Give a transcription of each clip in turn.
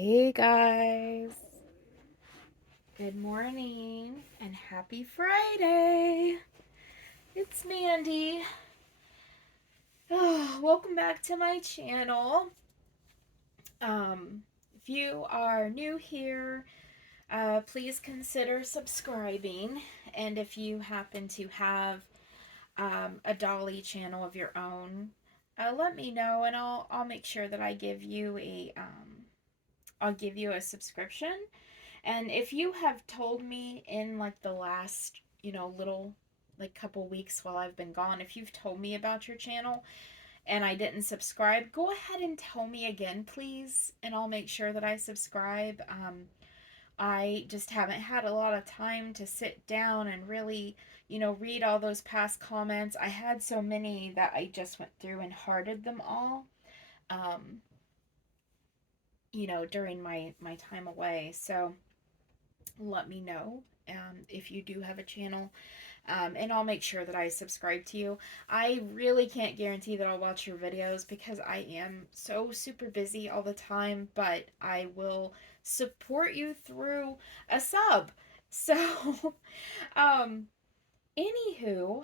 Hey guys, good morning and happy Friday. It's Mandy. Oh, welcome back to my channel. If you are new here, please consider subscribing. And if you happen to have a Dolly channel of your own, let me know and I'll make sure that I'll give you a subscription. And if you have told me in like the last, little like couple weeks while I've been gone, if you've told me about your channel and I didn't subscribe, go ahead and tell me again, please, and I'll make sure that I subscribe. I just haven't had a lot of time to sit down and really, read all those past comments. I had so many that I just went through and hearted them all. Um, during my time away. So let me know if you do have a channel, and I'll make sure that I subscribe to you. I really can't guarantee that I'll watch your videos because I am so super busy all the time, but I will support you through a sub. So, um, anywho,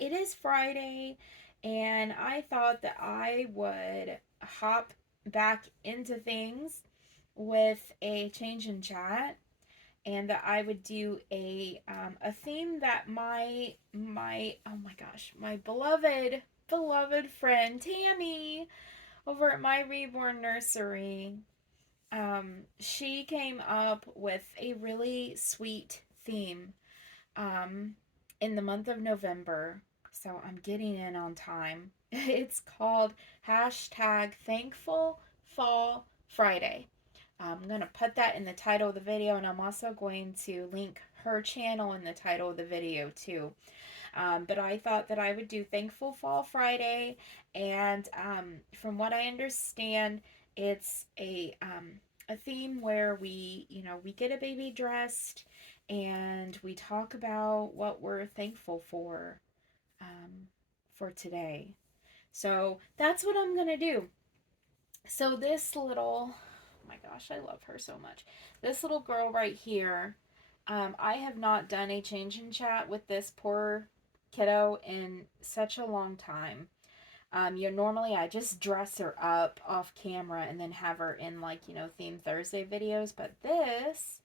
it is Friday, and I thought that I would hop back into things with a change in chat, and that I would do a theme that my oh my gosh, my beloved friend Tammy over at My Reborn Nursery, she came up with a really sweet theme um in the month of November. So I'm getting in on time. It's called hashtag Thankful Fall Friday. I'm going to put that in the title of the video, and I'm also going to link her channel in the title of the video too. But I thought that I would do Thankful Fall Friday, and from what I understand, it's a theme where we get a baby dressed and we talk about what we're thankful um, for today. So that's what I'm gonna do. So this little, oh my gosh, I love her so much. This little girl right here, I have not done a change in chat with this poor kiddo in such a long time. Normally I just dress her up off camera and then have her in like, Theme Thursday videos, but this,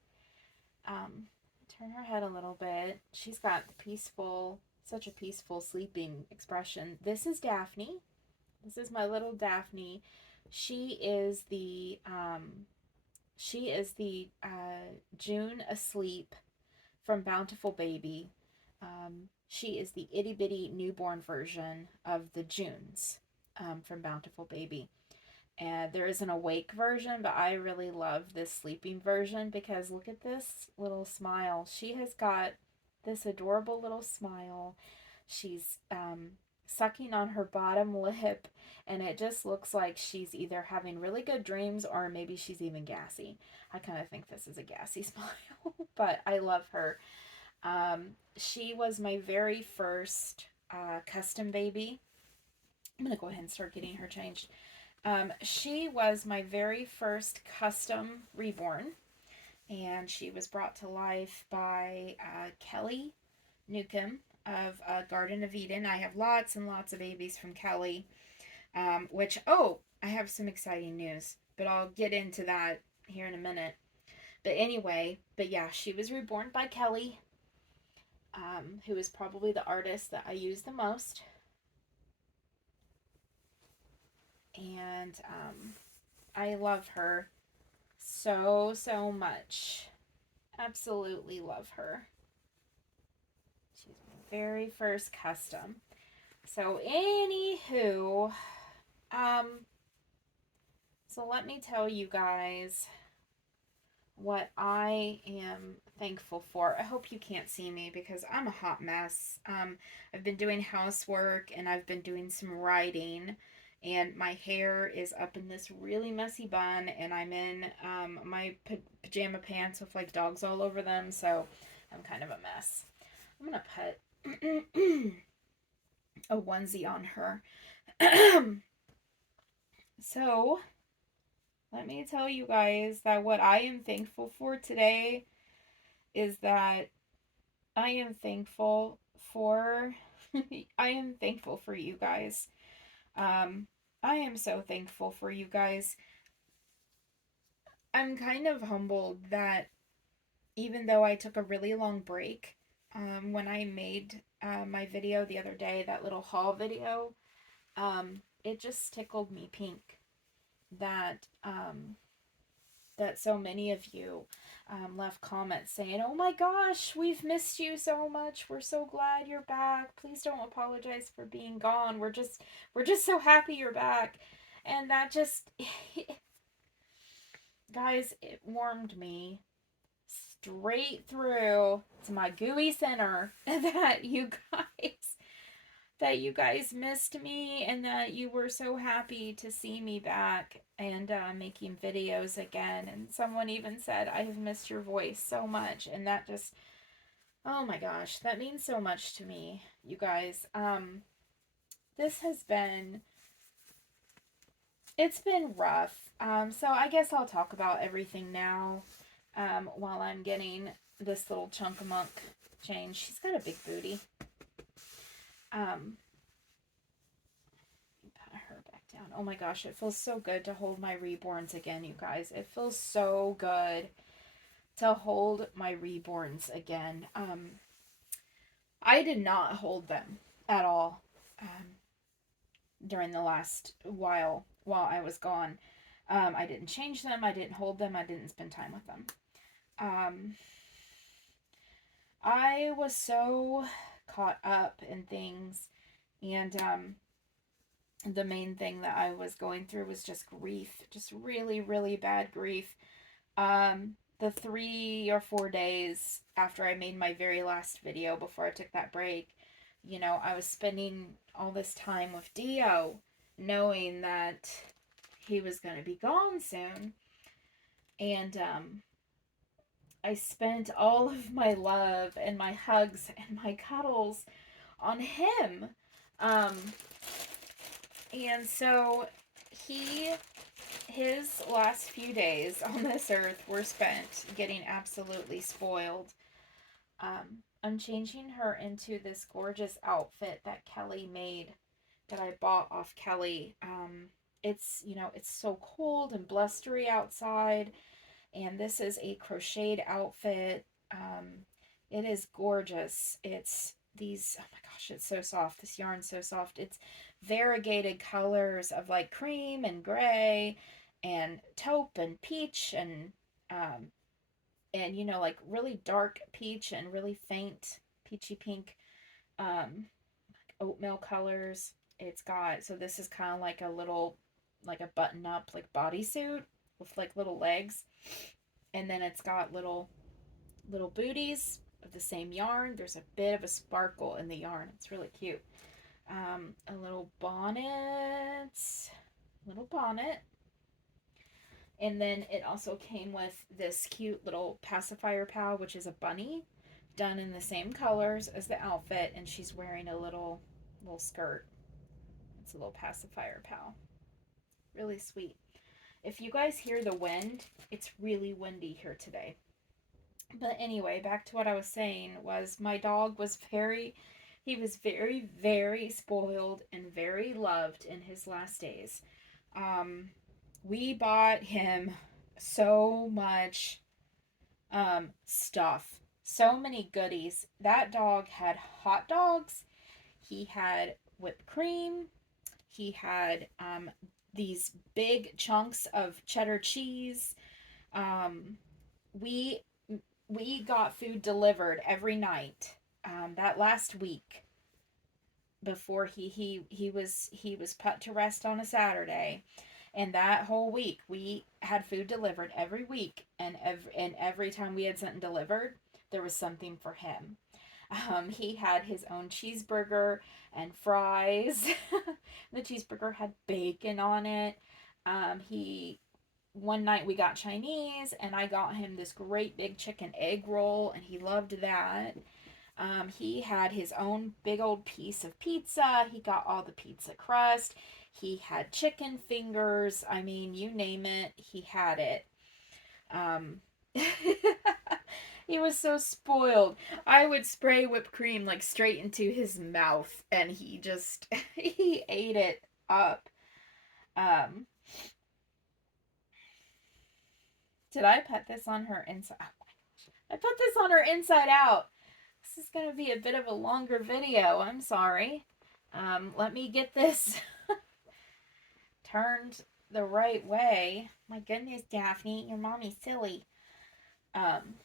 turn her head a little bit. She's got such a peaceful sleeping expression. This is Daphne. This is my little Daphne. She is the June asleep from Bountiful Baby. She is the itty bitty newborn version of the Junes from Bountiful Baby. And there is an awake version, but I really love this sleeping version because look at this little smile. She has got this adorable little smile. She's sucking on her bottom lip, and it just looks like she's either having really good dreams or maybe she's even gassy. I kind of think this is a gassy smile, but I love her. She was my very first custom baby. I'm going to go ahead and start getting her changed. She was my very first custom reborn, and she was brought to life by Kelly Newcomb of Garden of Eden. I have lots and lots of babies from Kelly, I have some exciting news, but I'll get into that here in a minute. But anyway, yeah, she was reborn by Kelly, who is probably the artist that I use the most. And I love her so much. Absolutely love her. She's my very first custom. So anywho, um, so let me tell you guys what I am thankful for. I hope you can't see me because I'm a hot mess. I've been doing housework and I've been doing some writing, and my hair is up in this really messy bun, and I'm in my pajama pants with like dogs all over them, so I'm kind of a mess. I'm gonna put a onesie on her. So let me tell you guys that what I am thankful for today is that I am thankful for I am thankful for you guys. Um I am so thankful for you guys. I'm kind of humbled that even though I took a really long break, when I made my video the other day, that little haul video, it just tickled me pink that that so many of you left comments saying, "Oh my gosh, we've missed you so much. We're so glad you're back. Please don't apologize for being gone. We're just so happy you're back." And that just guys, it warmed me straight through to my gooey center that you guys missed me and that you were so happy to see me back and making videos again. And someone even said, "I have missed your voice so much," and that just, oh my gosh, that means so much to me, you guys. This has been, it's been rough. So I guess I'll talk about everything now. While I'm getting this little chunk of monk changed. She's got a big booty. Um, Pat her back down. Oh my gosh, it feels so good to hold my reborns again, you guys. It feels so good to hold my reborns again. I did not hold them at all during the last while I was gone. I didn't change them. I didn't hold them. I didn't spend time with them. Um, I was so caught up in things, and the main thing that I was going through was just grief, just really, really bad grief. The 3 or 4 days after I made my very last video before I took that break, I was spending all this time with Dio, knowing that he was going to be gone soon. And I spent all of my love and my hugs and my cuddles on him. Um, and so he his last few days on this earth were spent getting absolutely spoiled. I'm changing her into this gorgeous outfit that Kelly made, that I bought off Kelly. It's so cold and blustery outside, and this is a crocheted outfit. It is gorgeous. It's these, oh my gosh, it's so soft. This yarn's so soft. It's variegated colors of like cream and gray and taupe and peach um like really dark peach and really faint peachy pink um oatmeal colors. It's got, so this is kind of like a little, like a button up like bodysuit with like little legs, and then it's got little booties of the same yarn. There's a bit of a sparkle in the yarn. It's really cute. A little bonnet, and then it also came with this cute little pacifier pal, which is a bunny done in the same colors as the outfit, and she's wearing a little skirt. It's a little pacifier pal. Really sweet. If you guys hear the wind, it's really windy here today. But anyway, back to what I was saying was my dog was he was very, very spoiled and very loved in his last days. We bought him so much stuff, so many goodies. That dog had hot dogs, he had whipped cream, he had these big chunks of cheddar cheese. Um, we we got food delivered every night. That last week before he was put to rest on a Saturday, and that whole week we had food delivered every week, and every time we had something delivered, there was something for him. He had his own cheeseburger and fries. The cheeseburger had bacon on it. He One night we got Chinese, and I got him this great big chicken egg roll, and he loved that. He had his own big old piece of pizza. He got all the pizza crust. He had chicken fingers. I mean, you name it, he had it. Um, he was so spoiled. I would spray whipped cream like straight into his mouth, and he just he ate it up. Um, did I put this on her inside? Oh my gosh. I put this on her inside out. This is gonna be a bit of a longer video. I'm sorry. Let me get this turned the right way. My goodness, Daphne, your mommy's silly. Um,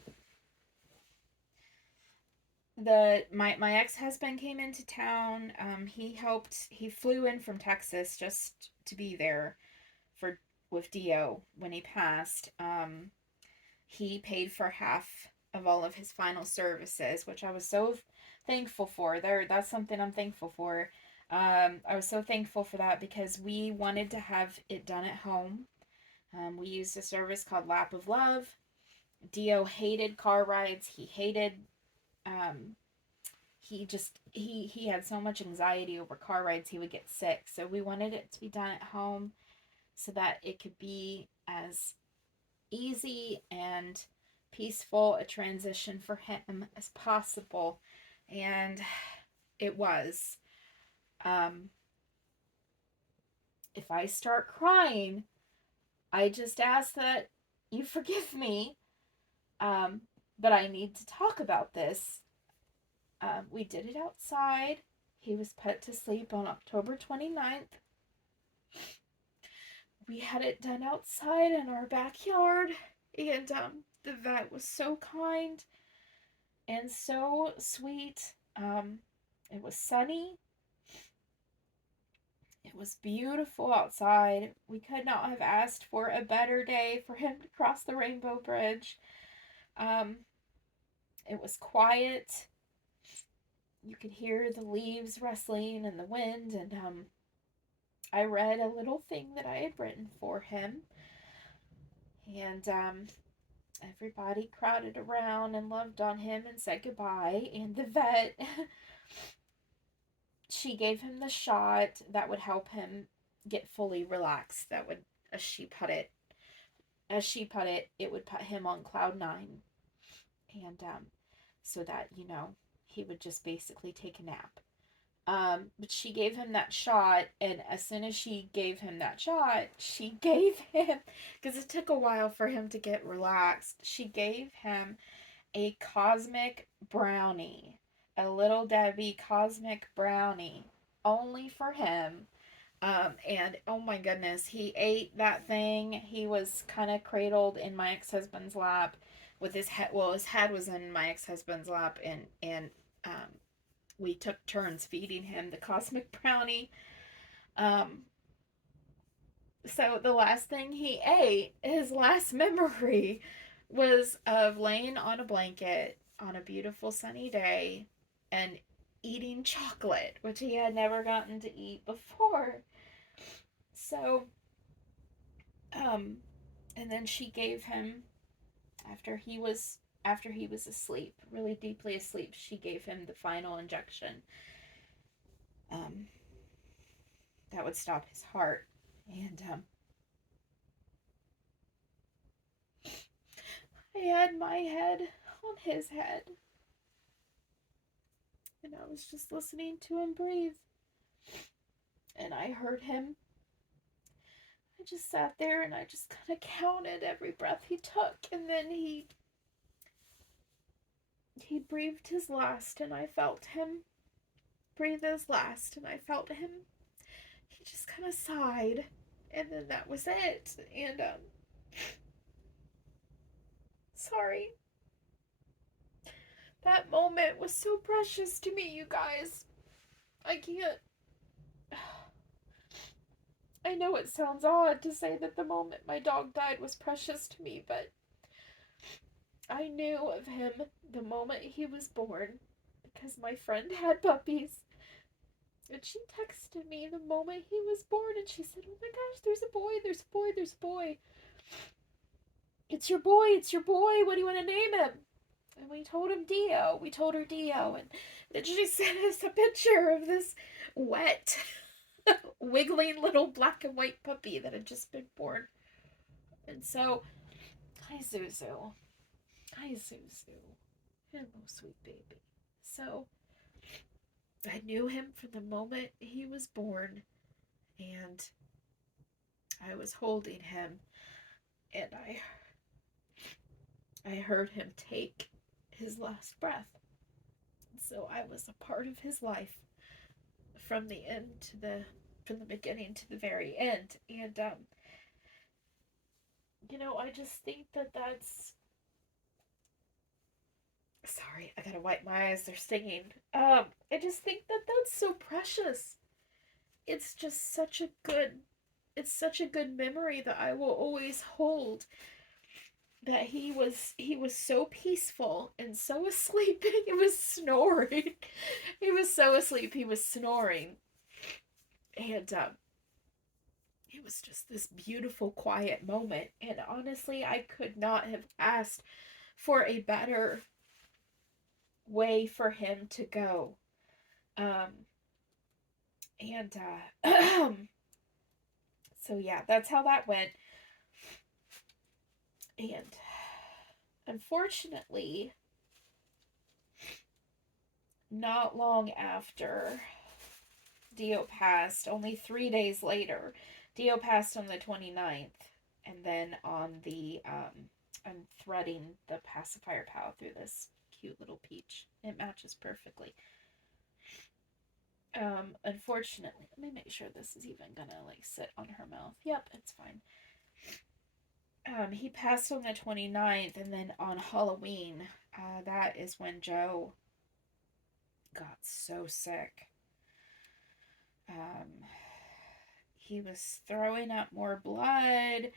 my ex-husband came into town. He flew in from Texas just to be there for with Dio when he passed. He paid for half of all of his final services, which I was so thankful for. That's something I'm thankful for. I was so thankful for that because we wanted to have it done at home. We used a service called Lap of Love. Dio hated car rides. He hated um, he had so much anxiety over car rides he would get sick, so we wanted it to be done at home so that it could be as easy and peaceful a transition for him as possible, and it was. um if I start crying, I just ask that you forgive me, um but I need to talk about this. We did it outside. He was put to sleep on October 29th. We had it done outside in our backyard, and the vet was so kind and so sweet. It was sunny. It was beautiful outside. We could not have asked for a better day for him to cross the Rainbow Bridge. Um, it was quiet. You could hear the leaves rustling and the wind, and I read a little thing that I had written for him, and everybody crowded around and loved on him and said goodbye. And the vet, she gave him the shot that would help him get fully relaxed. That would, as she put it, it would put him on cloud nine, and so that he would just basically take a nap. But she gave him that shot, and as soon as she gave him that shot, she gave him, because it took a while for him to get relaxed, she gave him a cosmic brownie, a Little Debbie cosmic brownie, only for him. And oh my goodness, he ate that thing. He was kind of cradled in my ex-husband's lap with his head. Well, his head was in my ex-husband's lap, and we took turns feeding him the cosmic brownie. Um, so the last thing he ate, his last memory, was of laying on a blanket on a beautiful sunny day and eating chocolate, which he had never gotten to eat before. So, um, and then she gave him after he was asleep, really deeply asleep. She gave him the final injection. Um, that would stop his heart, and I had my head on his head, and I was just listening to him breathe, and I heard him. I just sat there and I just kind of counted every breath he took, and then he breathed his last, and I felt him breathe his last, and I felt him. He just kind of sighed, and then that was it. And sorry. That moment was so precious to me, you guys. I can't. I know it sounds odd to say that the moment my dog died was precious to me, but I knew of him the moment he was born because my friend had puppies. And she texted me the moment he was born, and she said, "Oh my gosh, there's a boy, there's a boy, there's a boy. It's your boy, it's your boy. What do you want to name him?" And we told him Dio. We told her Dio. And then she sent us a picture of this wet wiggling little black and white puppy that had just been born. And so, hi Zuzu. Hi Zuzu. Hello, sweet baby. So, I knew him from the moment he was born, and I was holding him, and I heard him take his last breath. So I was a part of his life from the end to from the beginning to the very end. And I just think that that's sorry, I gotta wipe my eyes, they're stinging. I just think that that's so precious. It's just such a good memory that I will always hold, that he was so peaceful and so asleep. He was snoring. He was so asleep, he was snoring. And it was just this beautiful quiet moment, and honestly I could not have asked for a better way for him to go. um and so yeah, that's how that went. And unfortunately, not long after Dio passed, only 3 days later, Dio passed on the 29th. And then on the, I'm threading the pacifier pal through this cute little peach. It matches perfectly. Unfortunately, let me make sure this is even gonna like sit on her mouth. Yep, it's fine. He passed on the 29th, and then on Halloween, that is when Joe got so sick. Um, he was throwing up more blood,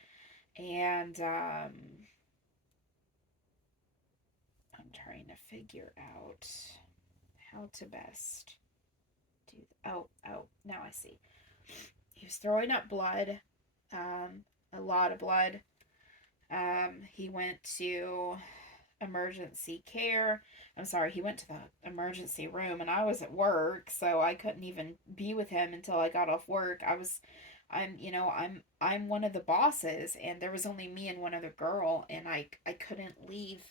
and I'm trying to figure out how to best do. Oh, now I see. He was throwing up blood, a lot of blood. He went to emergency care. I'm sorry, he went to the emergency room, and I was at work, so I couldn't even be with him until I got off work. I'm one of the bosses, and there was only me and one other girl, and I couldn't leave.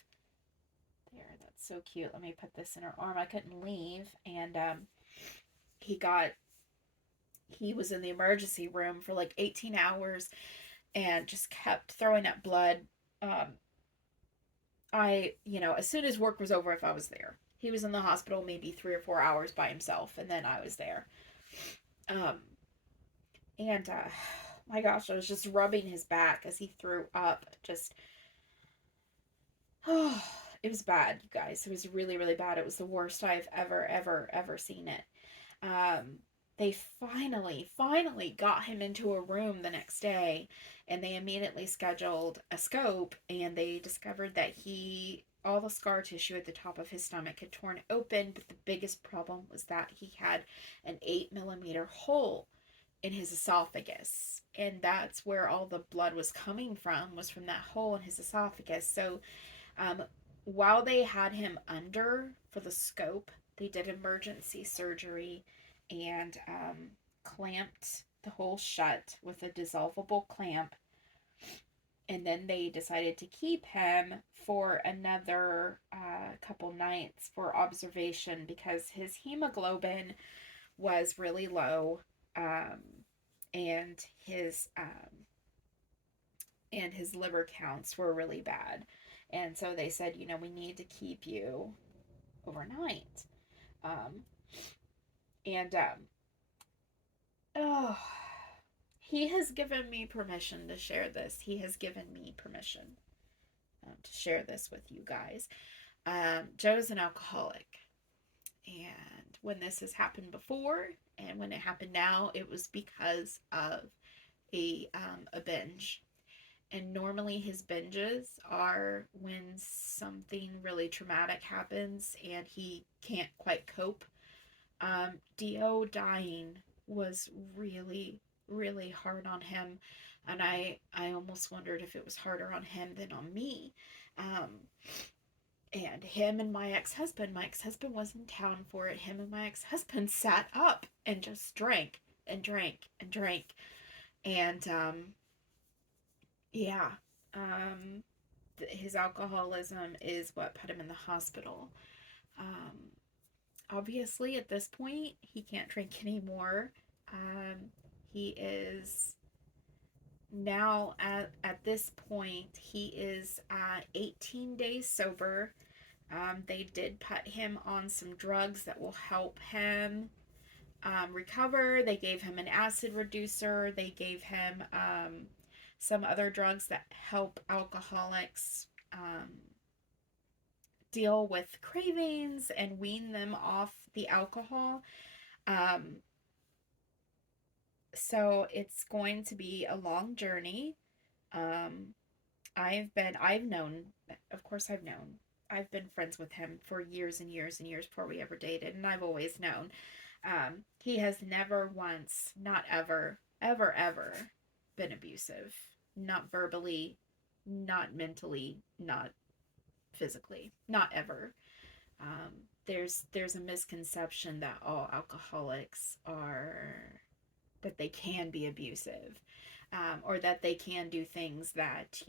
There, that's so cute. Let me put this in her arm. I couldn't leave, and he got he was in the emergency room for like 18 hours and just kept throwing up blood. Um, as soon as work was over, if I was there, he was in the hospital maybe 3 or 4 hours by himself, and then I was there. Um, and my gosh, I was just rubbing his back as he threw up. Just, oh, it was bad, you guys. It was really, really bad. It was the worst I've ever seen it. Um, they finally got him into a room the next day, and they immediately scheduled a scope, and they discovered that all the scar tissue at the top of his stomach had torn open, but the biggest problem was that he had an 8 millimeter hole in his esophagus. And that's where all the blood was coming from, was from that hole in his esophagus. So um, while they had him under for the scope, they did emergency surgery and clamped the hole shut with a dissolvable clamp. And then they decided to keep him for another couple nights for observation because his hemoglobin was really low, um, and his liver counts were really bad. And so they said, we need to keep you overnight. Um, and oh, he has given me permission to share this. He has given me permission to share this with you guys. Joe's an alcoholic, and when this has happened before, and when it happened now, it was because of a binge. And normally his binges are when something really traumatic happens and he can't quite cope. Dio dying was really, really hard on him, and I almost wondered if it was harder on him than on me. Um, and him and my ex-husband was in town for it. Him and my ex-husband sat up and just drank and drank and drank. And yeah, um, his alcoholism is what put him in the hospital. Um, Obviously, at this point, he can't drink anymore. He is now at this point, he is 18 days sober. They did put him on some drugs that will help him recover. They gave him an acid reducer. They gave him some other drugs that help alcoholics deal with cravings and wean them off the alcohol. Um, so it's going to be a long journey. Um, I've known, of course, I've been friends with him for years and years and years before we ever dated, and I've always known. He has never once, not ever, ever, ever been abusive. Not verbally, not mentally, not physically, not ever. There's a misconception that all alcoholics are that they can be abusive, or that they can do things that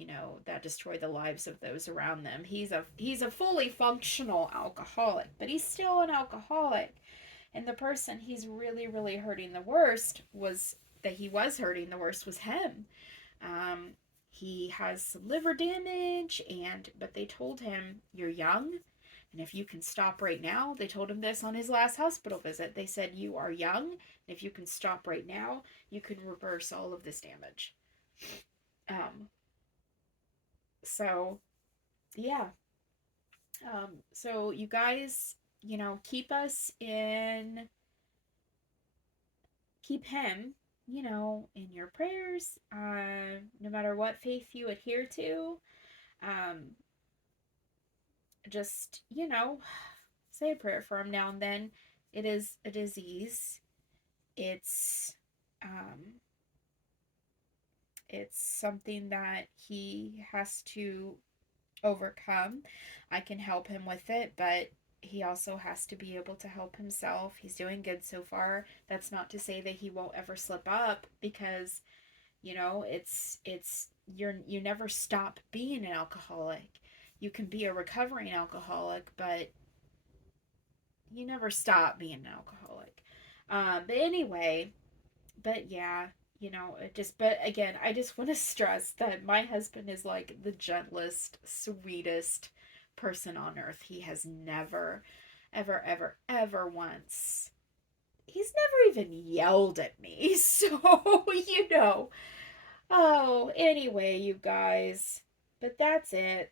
that destroy the lives of those around them. He's a fully functional alcoholic, but he's still an alcoholic, and the person he's really hurting the worst was him. Um, he has some liver damage, but they told him, "You're young, and if you can stop right now," they told him this on his last hospital visit. They said, "You are young, and if you can stop right now, you can reverse all of this damage." Um, so yeah. So you guys, keep him, in your prayers, no matter what faith you adhere to. Um, just, say a prayer for him now and then. It is a disease. It's, um, it's something that he has to overcome. I can help him with it, but he also has to be able to help himself. He's doing good so far. That's not to say that he won't ever slip up, because you never stop being an alcoholic. You can be a recovering alcoholic, but you never stop being an alcoholic. But anyway, but yeah, but again, I just want to stress that my husband is like the gentlest, sweetest person on earth. He has never, ever, ever, ever once. He's never even yelled at me. So, Oh, anyway, you guys. But that's it.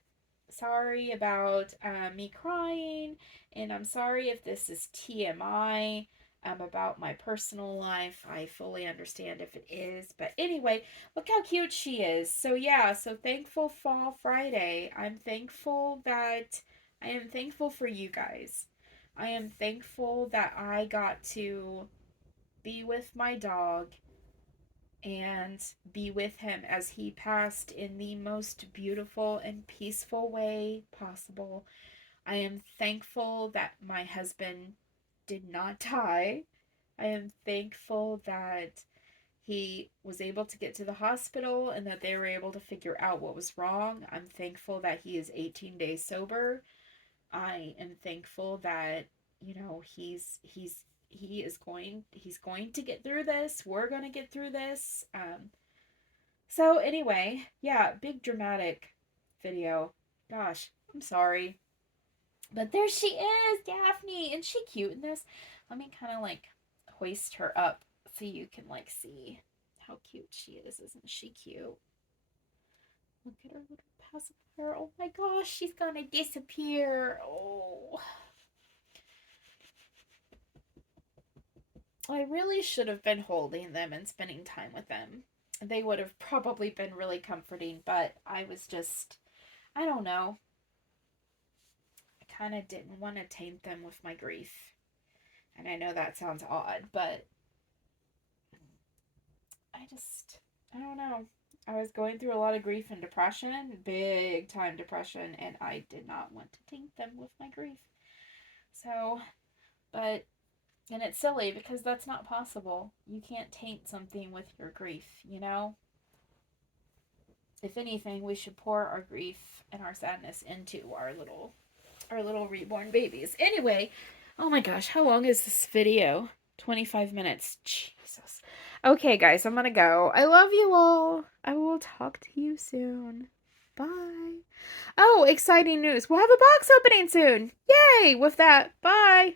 Sorry about me crying, and I'm sorry if this is TMI about my personal life. I fully understand if it is. But anyway, look how cute she is. So, yeah, so thankful Fall Friday. I am thankful for you guys. I am thankful that I got to be with my dog and be with him as he passed in the most beautiful and peaceful way possible. I am thankful that my husband did not die. I am thankful that he was able to get to the hospital and that they were able to figure out what was wrong. I'm thankful that he is 18 days sober. I am thankful that he's going to get through this. We're going to get through this. So anyway, yeah, big dramatic video. Gosh, I'm sorry. But there she is, Daphne. Isn't she cute in this? Let me kind of like hoist her up so you can like see how cute she is. Isn't she cute? Look at her little pacifier. Oh my gosh, she's gonna disappear. Oh. I really should have been holding them and spending time with them. They would have probably been really comforting, but I don't know. I kind of didn't want to taint them with my grief. And I know that sounds odd, but I don't know. I was going through a lot of grief and depression, big time depression, and I did not want to taint them with my grief. So, but And it's silly because that's not possible. You can't taint something with your grief, you know? If anything, we should pour our grief and our sadness into our little reborn babies. Anyway, oh my gosh, how long is this video? 25 minutes. Jesus. Okay, guys, I'm gonna go. I love you all. I will talk to you soon. Bye. Oh, exciting news. We'll have a box opening soon. Yay! With that, bye.